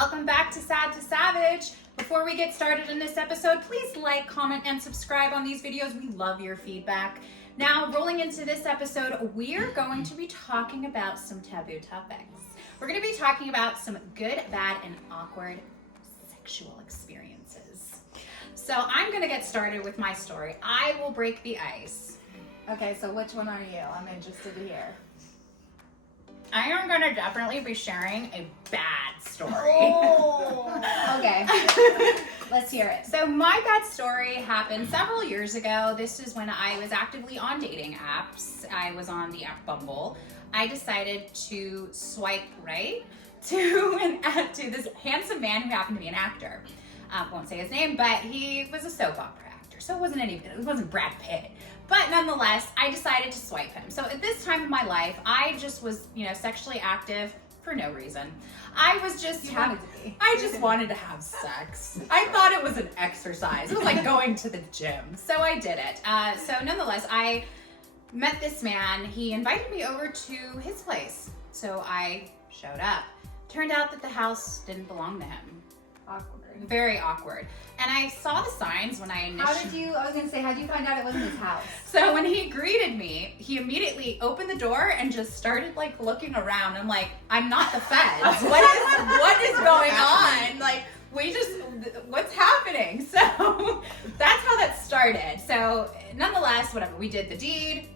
Welcome back to Sad to Savage. Before we get started in this episode, please like, comment, and subscribe on these videos. We love your feedback. Now, rolling into this episode, we're going to be talking about some taboo topics. We're going to be talking about some good, bad, and awkward sexual experiences. So I'm going to get started with my story. I will break the ice. Okay, so which one are you? I'm interested to hear. I am going to definitely be sharing a bad story. Oh, okay. Let's hear it. So my bad story happened several years ago. This is when I was actively on dating apps. I was on the app Bumble. I decided to swipe right to this handsome man who happened to be an actor. Won't say his name, but he was a soap opera actor. So it wasn't Brad Pitt. But nonetheless, I decided to swipe him. So at this time of my life, I just was, sexually active for no reason. I just wanted to have sex. I thought it was an exercise. It was like going to the gym. So I did it. So nonetheless, I met this man. He invited me over to his place. So I showed up. Turned out that the house didn't belong to him. Awkward. Very awkward. And I saw the signs when I initially... how'd you find out it wasn't his house? So when he greeted me, he immediately opened the door and just started looking around. I'm like, I'm not the feds. What is going on? What's happening? So that's how that started. So nonetheless, whatever, we did the deed.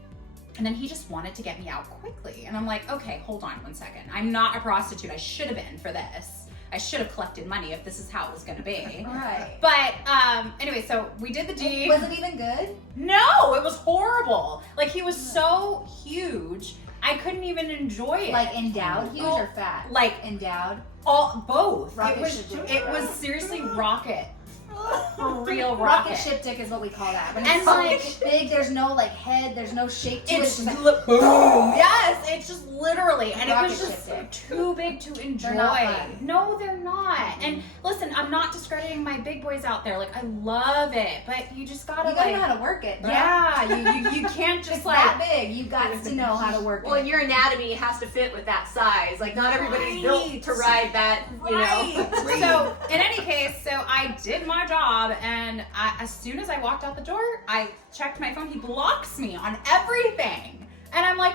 And then he just wanted to get me out quickly. And I'm like, okay, hold on 1 second. I'm not a prostitute. I should have been for this. I should have collected money if this is how it was going to be. Right. But anyway, so we did the deed. Was it even good? No, it was horrible. He was so huge, I couldn't even enjoy it. Endowed huge or fat? Endowed? Both. Rocket it was seriously rocket. Real rocket ship dick is what we call that. When it's big, there's no head, there's no shape to it. It's just boom. Yes, it's just literally, and it was just too big to enjoy. They're not fun. No, they're not. And listen, I'm not discrediting my big boys out there. I love it, but you just gotta know how to work it. Bro. Yeah, you can't just it's that big. You got to know how to work it. Well, your anatomy has to fit with that size. Not everybody's built to ride that. So in any case, I did my job, and as soon as I walked out the door, I checked my phone. He blocks me on everything, and I'm like,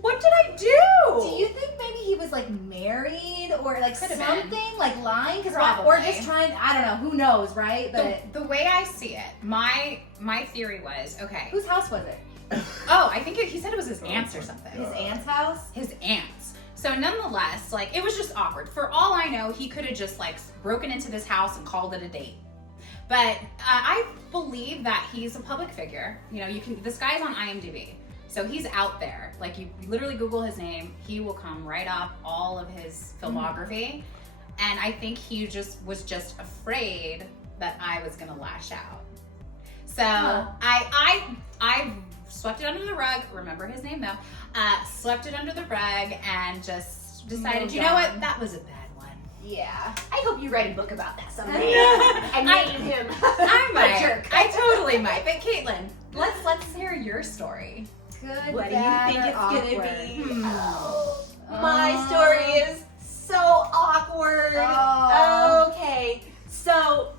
what did I do? Do you think maybe he was married or something, lying? Probably. Or just trying, I don't know, who knows, right? But the way I see it, my theory was, okay. Whose house was it? Oh, I think he said it was his aunt's or something. His aunt's house? His aunt's. So nonetheless, it was just awkward. For all I know, he could have just broken into this house and called it a date. But I believe that he's a public figure. This guy's on IMDb. So he's out there. You literally Google his name, he will come right up all of his filmography. And I think he was just afraid that I was gonna lash out. So I swept it under the rug, remember his name though, swept it under the rug and just decided, you know what, that was a bad one. Yeah. I hope you write a book about that someday and name him. I might. A jerk. I totally might. But Caitlin, let's hear your story. Good, what do bad, you think it's awkward? gonna be? My story is so awkward. Oh. Okay, so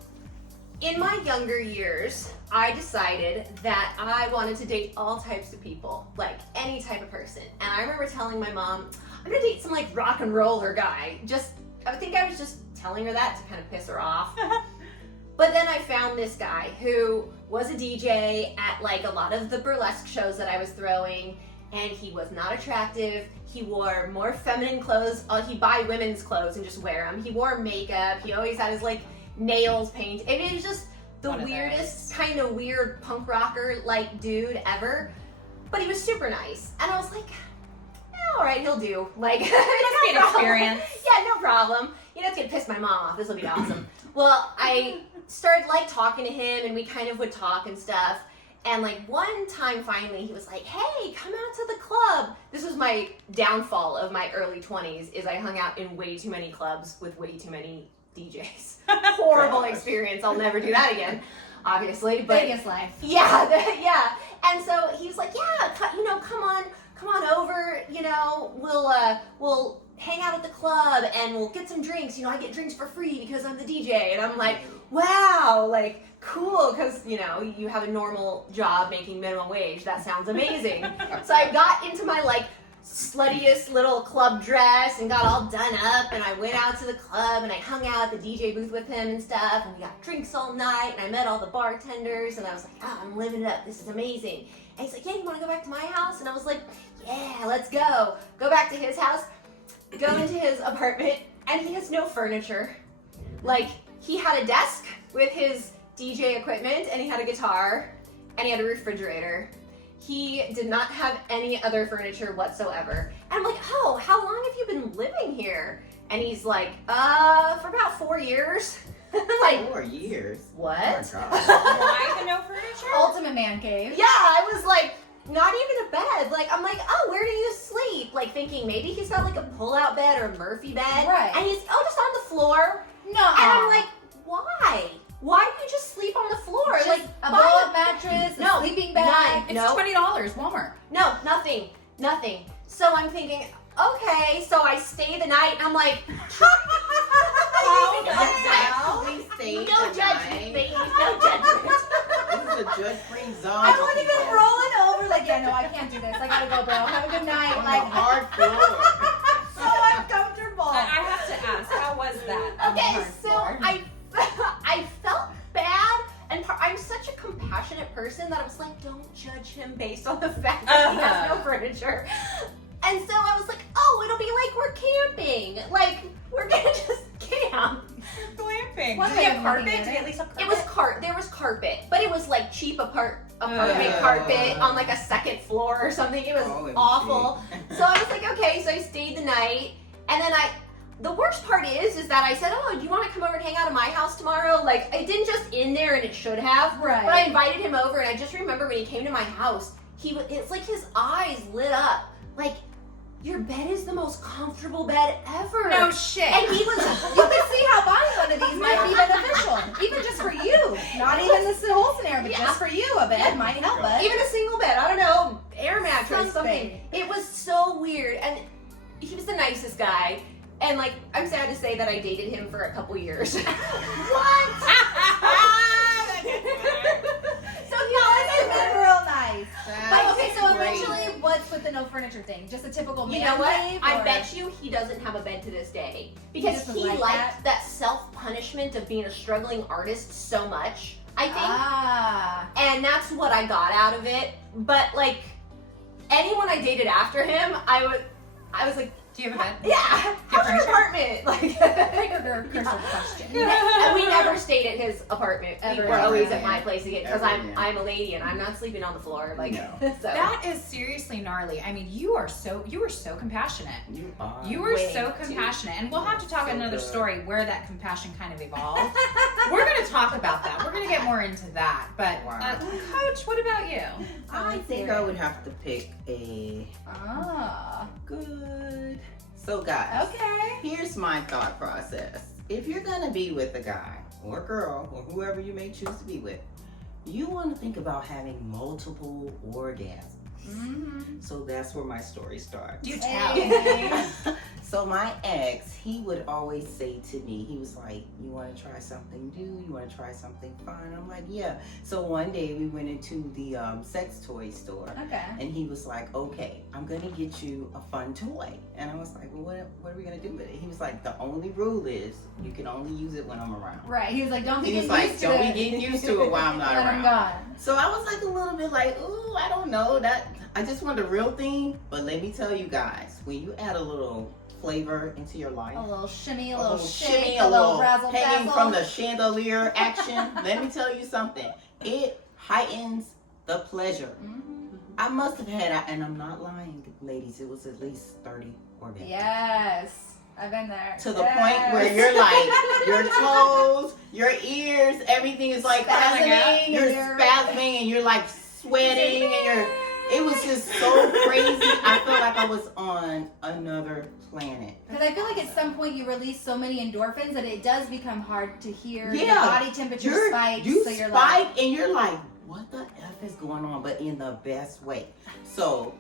in my younger years, I decided that I wanted to date all types of people, any type of person. And I remember telling my mom, I'm gonna date some rock and roller guy. I think I was just telling her that to kind of piss her off. But then I found this guy who was a DJ at a lot of the burlesque shows that I was throwing, and he was not attractive. He wore more feminine clothes. He'd buy women's clothes and just wear them. He wore makeup. He always had his nails painted. It was just the weirdest kind of weird punk rocker dude ever. But he was super nice, and I was like, all right, he'll do. That's an experience. Yeah, no problem. It's gonna piss my mom off. This will be awesome. Well, I started talking to him, and we kind of would talk and stuff. And one time finally he was like, hey, come out to the club. This was my downfall of my early 20s, is I hung out in way too many clubs with way too many DJs. Horrible experience. I'll never do that again, obviously. But Vegas life. Yeah, yeah. And so he was like, yeah, come on over, we'll hang out at the club and we'll get some drinks. You know, I get drinks for free because I'm the DJ. And I'm like, wow, like, cool, because, you know, you have a normal job making minimum wage. That sounds amazing. So I got into my, like, sluttiest little club dress and got all done up, and I went out to the club and I hung out at the DJ booth with him and stuff, and we got drinks all night, and I met all the bartenders, and I was like, I'm living it up, this is amazing. And he's like, yeah, you want to go back to my house? And I was like, yeah, let's go. Go back to his house, go into his apartment, and he has no furniture. Like, he had a desk with his DJ equipment, and he had a guitar, and he had a refrigerator. He did not have any other furniture whatsoever. And I'm like, oh, how long have you been living here? And he's like, for about 4 years. I'm like, 4 years? what? Oh my gosh. Why the no furniture? Ultimate man cave. Yeah, I was like, not even a bed. Like, I'm like, oh, where do you sleep? Like, thinking maybe he's got like a pull-out bed or a Murphy bed. Right. And he's, just on the floor. No. And I'm like, why? Why do you just sleep on the floor? Just like, a buy blow-up mattress, a sleeping bag. It's No. $20, Walmart. No, nothing. So I'm thinking, okay, so I stay the night, and I'm like, Exactly. Stay no the judgment, night. baby, no judgment. This is a judge-free zone. I for wasn't even people. rolling over like, yeah, no, I can't do this. I gotta go, bro. Have a good night. On Like, the hard floor. so uncomfortable. I have to ask, how was that? Okay, so I felt bad, and I'm such a compassionate person that I was like, don't judge him based on the fact that he has no furniture. And so I was like, oh, it'll be like we're camping. Like, we're gonna just camp. Glamping. What Did he have am I carpet? looking Did at? he at least have carpet? It was there was carpet, but it was like cheap apartment Ugh. carpet on like a second floor or something. It was OMG. awful. So I was like, okay, so I stayed the night, and then the worst part is that I said, oh, do you want to come over and hang out at my house tomorrow? Like, it didn't just end there, and it should have. Right. But I invited him over, and I just remember when he came to my house, it's like his eyes lit up. Like, your bed is the most comfortable bed ever. No shit. And he was, You can see how buying one of these might be beneficial, even just for you. Not even this whole scenario, but Yeah. just for you, a bed might help us. even a single bed, I don't know, air mattress, something. Something. It was so weird, and he was the nicest guy. And like, I'm sad to say that I dated him for a couple years. What? So It's been real nice. That's But okay, so great. eventually, what's with the no furniture thing? Just a typical man you know what? cave, I or- bet you he doesn't have a bed to this day because just was he like liked that self-punishment of being a struggling artist so much. I think. Ah. And that's what I got out of it. But like, anyone I dated after him, I was like, Do you have a bed? yeah, how's your furniture? apartment? Like, Bigger crucial question. and we never stayed at his apartment. Ever. We were always Ever at my again. place again because Ever I'm again. I'm a lady and I'm not sleeping on the floor. Like, No. so. That is seriously gnarly. I mean, you were so compassionate. You are. You were Way so too. compassionate, and we'll have to talk So another good. story where that compassion kind of evolved. We're going to talk about that. We're going to get more into that. But Wow. Coach, what about you? I think I would have to pick a Ah. good. So guys, Okay. here's my thought process. If you're gonna be with a guy or girl or whoever you may choose to be with, you want to think about having multiple orgasms. Mm-hmm. So that's where my story starts. Do tell. Hey. So my ex, he would always say to me, he was like, you want to try something new? You want to try something fun? I'm like, yeah. So one day we went into the sex toy store. Okay. And he was like, okay, I'm going to get you a fun toy. And I was like, well, what are we going to do with it? He was like, the only rule is you can only use it when I'm around. Right. He was like, don't be He was getting like, used to don't it. be getting used to it while I'm not When I'm around. gone. So I was like a little bit like, ooh, I don't know. That I just want the real thing. But let me tell you guys, when you add a little flavor into your life, A little shimmy, a a little little shake, shimmy, a little razzle hanging dazzle. from the chandelier action, let me tell you something. It heightens the pleasure. Mhm. I must have had, and I'm not lying, ladies, it was at least 30 orgasms. Yes. I've been there. To the point where you're like, your toes, your ears, everything is like Spazzing up, spasming, you're you're- spasming, and you're like sweating, and it was just so crazy. I felt like I was on another planet. Because I feel like at some point you release so many endorphins that it does become hard to hear. Yeah. Your body temperature spikes. You so you're spike, like, and you're like, what the F is going on? But in the best way. So,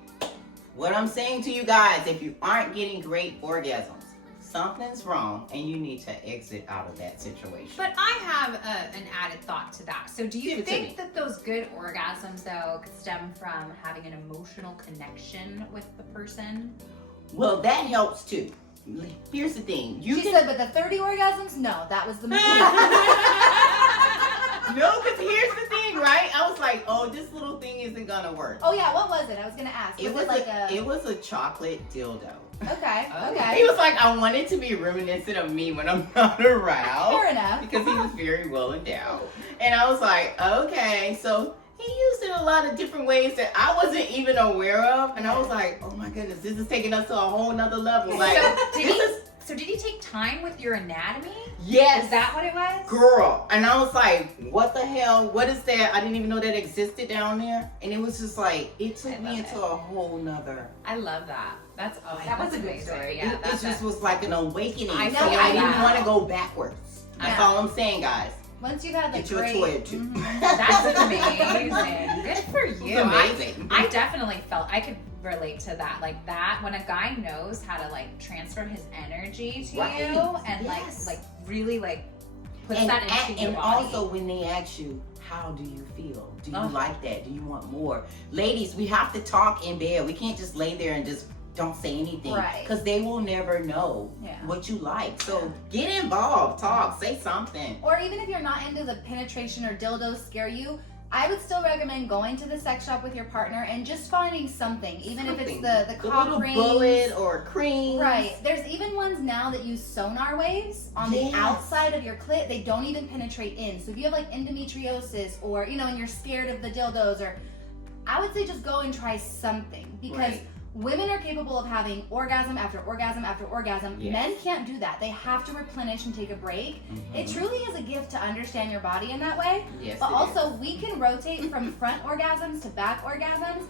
What I'm saying to you guys, if you aren't getting great orgasms, something's wrong and you need to exit out of that situation. But I have an added thought to that. So do you Give it to me. think that those good orgasms, though, could stem from having an emotional connection with the person? Well, that helps too. Here's the thing. You She can said, but the 30 orgasms? No, that was the mistake. No, because here's the thing, right? I was like, oh, this little thing isn't gonna work. Oh yeah, what was it? I was gonna ask. It Was was it like it was a chocolate dildo. Okay, Oh. okay. He was like, I want it to be reminiscent of me when I'm not around. Fair enough. Because he was very well endowed. And I was like, okay. So he used it a lot of different ways that I wasn't even aware of. And I was like, oh my goodness, this is taking us to a whole nother level. Like, So did he take time with your anatomy? yes. Is that what it was? Girl. And I was like, what the hell? What is that? I didn't even know that existed down there. And it was just like, it took I me love into a whole nother. I love that. That's That was that's a good amazing. story. Yeah, It that's just was like an awakening. I so know I didn't that. want to go backwards. That's Yeah. all I'm saying, guys. Once you've had the Get you a great, toy or two. That's amazing. Good for you. amazing. I definitely felt I could relate to that. Like that when a guy knows how to like transfer his energy to Right. you and Yes. like really like puts and, that into your and body. also when they ask you, how do you feel? Do you Oh. like that? Do you want more? Ladies, we have to talk in bed. We can't just lay there and just don't say anything. Right. Because they will never know Yeah. what you like. So get involved, talk, say something. or even if you're not into the penetration or dildos scare you, I would still recommend going to the sex shop with your partner and just finding something, even if it's the The cock little rings. bullet or cream. Right. There's even ones now that use sonar waves on Yes. the outside of your clit. They don't even penetrate in. So if you have like endometriosis or, and you're scared of the dildos, or I would say just go and try something because Right. women are capable of having orgasm after orgasm after orgasm. Yes. Men can't do that. They have to replenish and take a break. It Mhm. truly is a gift to understand your body in that way. Yes, But it also, is. we can rotate from front orgasms to back orgasms.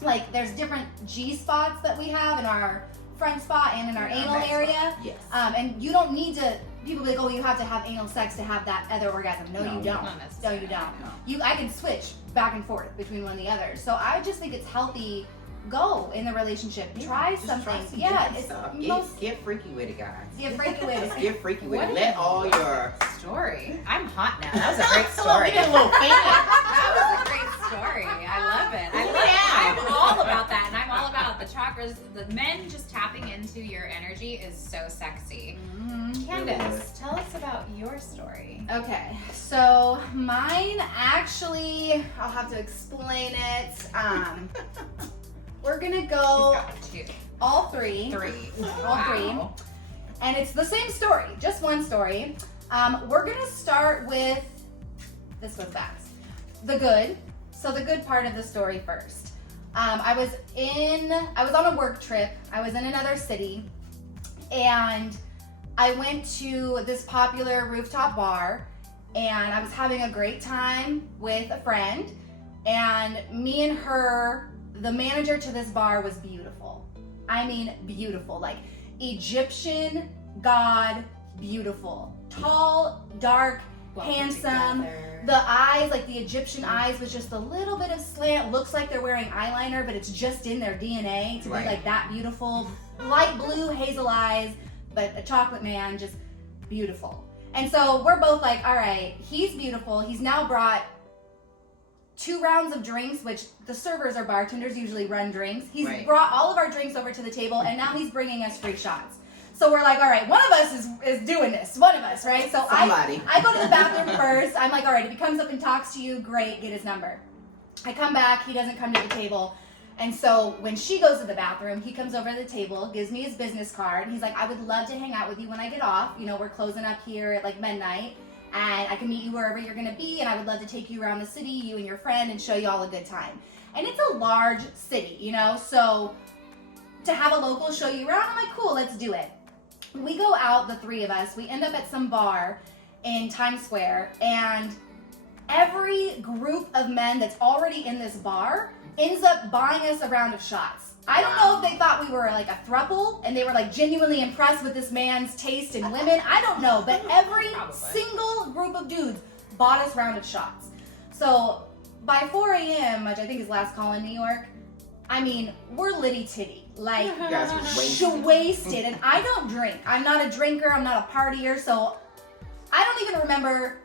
Like, there's different G spots that we have in our front spot and in our Yeah, anal back spot. area. Yes. And you don't need to. People be like, oh, you have to have anal sex to have that other orgasm. No, No, you don't. Not No, necessarily. you don't. No. I can switch back and forth between one and the other. So I just think it's healthy. Go in the relationship. Yeah, Try just something. try some yeah, different it's stuff. most. Get freaky with it, guys. Yeah, break away. Just get freaky with What it. a Let all your story. I'm hot now. That was a great We story. get a little fan. That was a great story. I love it. I love it. I'm all about that, and I'm all about the chakras. The men just tapping into your energy is so sexy. Mhm. Candace, tell us about your story. Okay, so mine actually, I'll have to explain it. We're gonna She's go got two, all three, three. All three. and it's the same story, just one story. We're gonna start with, this goes fast, the good. So the good part of the story first. I was on a work trip. I was in another city, and I went to this popular rooftop bar, and I was having a great time with a friend, and me and her, the manager to this bar was beautiful. I mean, beautiful, like Egyptian god beautiful. Tall, dark, handsome. The eyes, like the Egyptian eyes, was just a little bit of slant. Looks like they're wearing eyeliner, but it's just in their DNA to Right. be like that beautiful. Light blue, hazel eyes, but a chocolate man, just beautiful. And so we're both like, all right, he's beautiful. He's now brought 2 rounds of drinks, which the servers or bartenders usually run drinks. He's Right. brought all of our drinks over to the table, and now he's bringing us free shots. So we're like, all right, one of us is doing this. One of us, right? So Somebody. I go to the bathroom first. I'm like, all right, if he comes up and talks to you, great, get his number. I come back, he doesn't come to the table. And so when she goes to the bathroom, he comes over to the table, gives me his business card. And he's like, I would love to hang out with you when I get off. We're closing up here at like midnight, and I can meet you wherever you're gonna be, and I would love to take you around the city, you and your friend, and show you all a good time. And it's a large city, so to have a local show you around, I'm like, cool, let's do it. We go out, the 3 of us, we end up at some bar in Times Square, and every group of men that's already in this bar ends up buying us a round of shots. I don't know if they thought we were like a throuple and they were like genuinely impressed with this man's taste in women. I don't know, but every Probably. single group of dudes bought us a round of shots. So by 4 a.m., which I think is last call in New York, I mean, we're litty titty. Like, You guys were wasted. wasted. And I don't drink. I'm not a drinker. I'm not a partier. So I don't even remember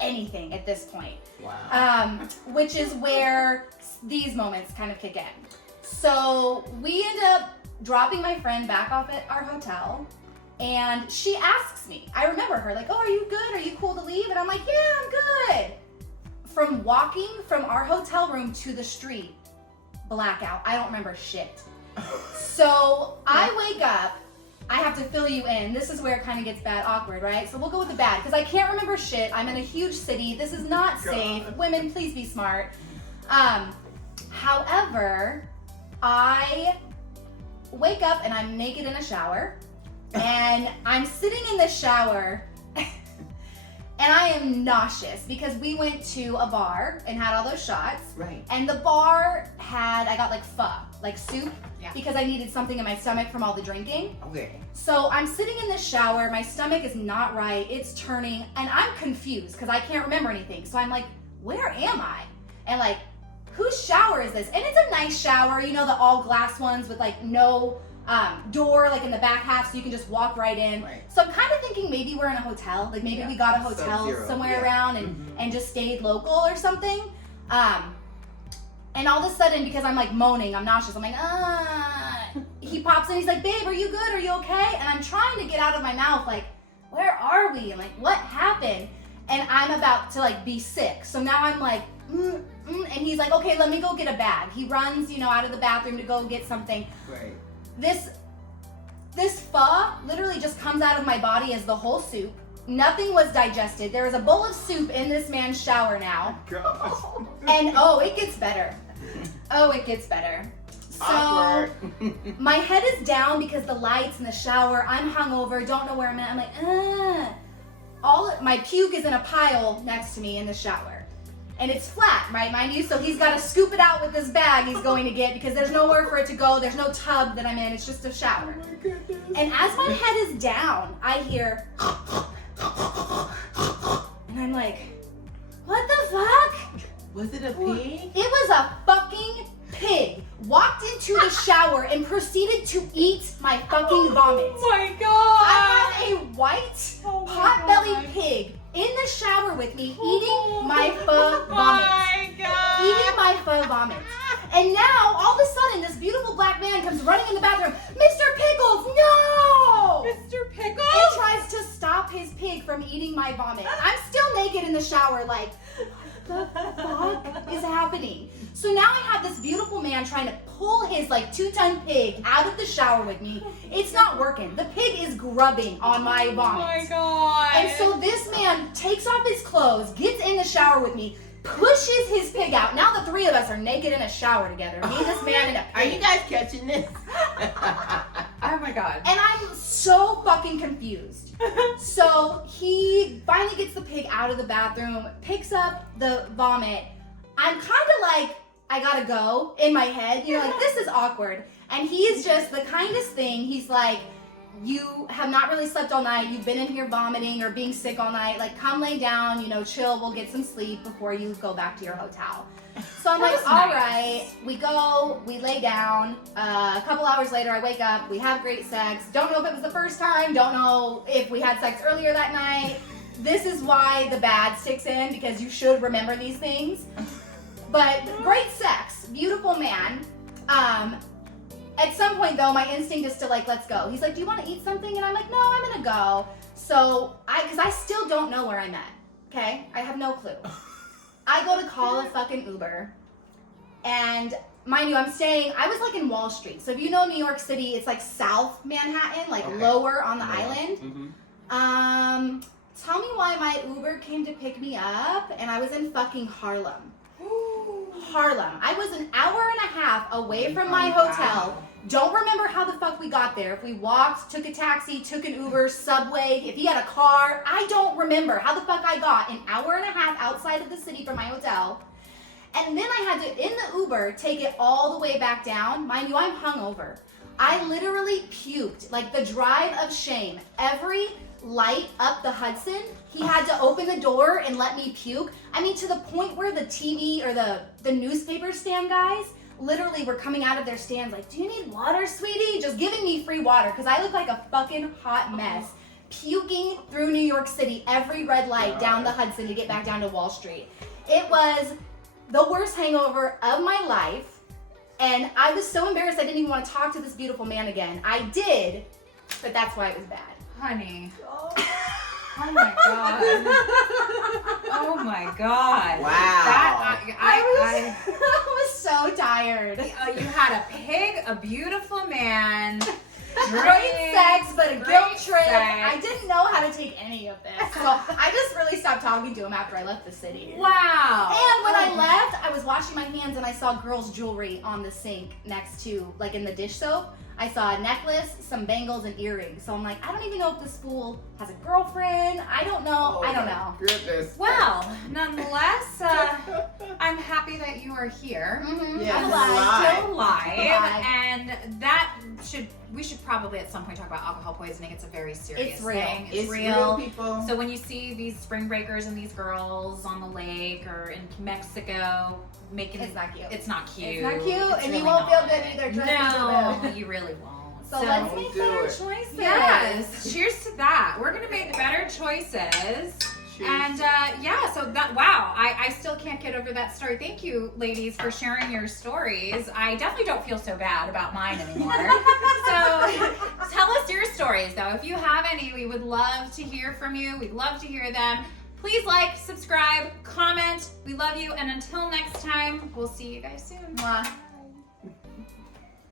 anything at this point. Wow. Which is where these moments kind of kick in. So we end up dropping my friend back off at our hotel, and she asks me, I remember her, like, oh, are you good? Are you cool to leave? And I'm like, yeah, I'm good. From walking from our hotel room to the street, blackout. I don't remember shit. So I wake up, I have to fill you in. This is where it kind of gets bad, awkward, right? So we'll go with the bad, because I can't remember shit. I'm in a huge city. This is not safe. Women, please be smart. However, I wake up and I'm naked in a shower, and I'm sitting in the shower and I am nauseous because we went to a bar and had all those shots. Right. And the bar had, I got like pho, like soup, Yeah. because I needed something in my stomach from all the drinking. Okay. So I'm sitting in the shower, my stomach is not right, it's turning, and I'm confused because I can't remember anything. So I'm like, where am I? And like, whose shower is this? And it's a nice shower, you know, the all glass ones with like no door, like in the back half, so you can just walk right in. Right. So I'm kind of thinking maybe we're in a hotel, like maybe we got a hotel Sub-zero, somewhere yeah. around and just stayed local or something. And all of a sudden, because I'm like moaning, I'm nauseous, I'm like, he pops in, he's like, babe, are you good? Are you okay? And I'm trying to get out of my mouth, like, where are we? And like, what happened? And I'm about to like be sick. So now I'm like, and he's like, okay, let me go get a bag. He runs, you know, out of the bathroom to go get something. Right. This pho literally just comes out of my body as the whole soup. Nothing was digested. There is a bowl of soup in this man's shower now. Gosh. And oh, it gets better. Oh, it gets better. So Awkward. my head is down because the lights in the shower. I'm hungover, don't know where I'm at. I'm like, my puke is in a pile next to me in the shower. And it's flat, right, mind you? So he's got to scoop it out with this bag he's going to get because there's nowhere for it to go. There's no tub that I'm in. It's just a shower. Oh my goodness. And as my head is down, I hear, and I'm like, what the fuck? Was it a pig? It was a fucking pig. Walked into the shower and proceeded to eat my fucking vomit. Oh my god! I have a white Oh my pot-bellied God. pig in the shower with me eating my pho Oh vomit. my god! Eating my pho vomit. And now, all of a sudden, this beautiful black man comes running in the bathroom. Mr. Pickles, no! Mr. Pickles! And tries to stop his pig from eating my vomit. I'm still naked in the shower, like, what the fuck is happening? So now I have this beautiful man trying to pull his like 2-ton pig out of the shower with me. It's not working. The pig is grubbing on my Oh vomit. my god! And so this man takes off his clothes, gets in the shower with me, pushes his pig out. Now the three of us are naked in a shower together. Me, this man, and a Are you pig. guys catching this? Oh my god. And I'm so fucking confused. So he finally gets the pig out of the bathroom, picks up the vomit. I'm kind of like, I gotta go in my head. You know, like, this is awkward. And he is just the kindest thing. He's like, you have not really slept all night. You've been in here vomiting or being sick all night. Like, come lay down, you know, chill. We'll get some sleep before you go back to your hotel. So I'm That like, was all nice. right. We go, we lay down. A couple hours later, I wake up. We have great sex. Don't know if it was the first time. Don't know if we had sex earlier that night. This is why the bad sticks in, because you should remember these things. But great sex, beautiful man. At some point though, my instinct is to like, let's go. He's like, do you want to eat something? And I'm like, no, I'm gonna go. So because I still don't know where I'm at. Okay, I have no clue. I go to call a fucking Uber, and mind you, I was like in Wall Street. So if you know New York City, it's like South Manhattan, like Okay. lower on the Yeah. island. Mhm. Tell me why my Uber came to pick me up, and I was in fucking Harlem. Harlem. I was an hour and a half away from my Oh, hotel. wow. Don't remember how the fuck we got there. If we walked, took a taxi, took an Uber, subway, if he had a car. I don't remember how the fuck I got an hour and a half outside of the city from my hotel. And then I had to, in the Uber, take it all the way back down. Mind you, I'm hungover. I literally puked, like the drive of shame. Every light up the Hudson, he had to open the door and let me puke. I mean, to the point where the TV or the newspaper stand guys literally were coming out of their stands like, do you need water, sweetie? Just giving me free water because I look like a fucking hot mess. Puking through New York City, every red light down the Hudson to get back down to Wall Street. It was the worst hangover of my life. And I was so embarrassed I didn't even want to talk to this beautiful man again. I did, but that's why it was bad. Honey. Oh my god. Oh my god. Wow. I was so tired. You had a pig, a beautiful man. Great sex, but a Great guilt trip. sex. I didn't know how to take any of this. So I just really stopped talking to him after I left the city. Wow. And when I left, I was washing my hands and I saw girls' jewelry on the sink next to, like in the dish soap. I saw a necklace, some bangles, and earrings. So I'm like, I don't even know if this fool has a girlfriend. I don't know. Oh, I don't know. Goodness. Well, nonetheless, I'm happy that you are here. Mm-hmm. Yes, I'm alive. alive. Still alive, Alive. and we should probably at some point talk about alcohol poisoning. It's a very serious It's real. thing. It's real, people. So when you see these spring breakers and these girls on the lake or in Mexico making It's not cute. it's not cute. It's not cute, It's and really you won't not. feel good either. Trust me, No, you will. you really won't. So let's Don't make do better it. choices. Yes. Cheers to that. We're gonna make better choices. Cheers. And yeah, so that wow, I still can't get over that story. Thank you, ladies, for sharing your stories. I definitely don't feel so bad about mine anymore. So tell us your stories, though. If you have any, we would love to hear from you. We'd love to hear them. Please like, subscribe, comment. We love you, and until next time, we'll see you guys soon. Mwah.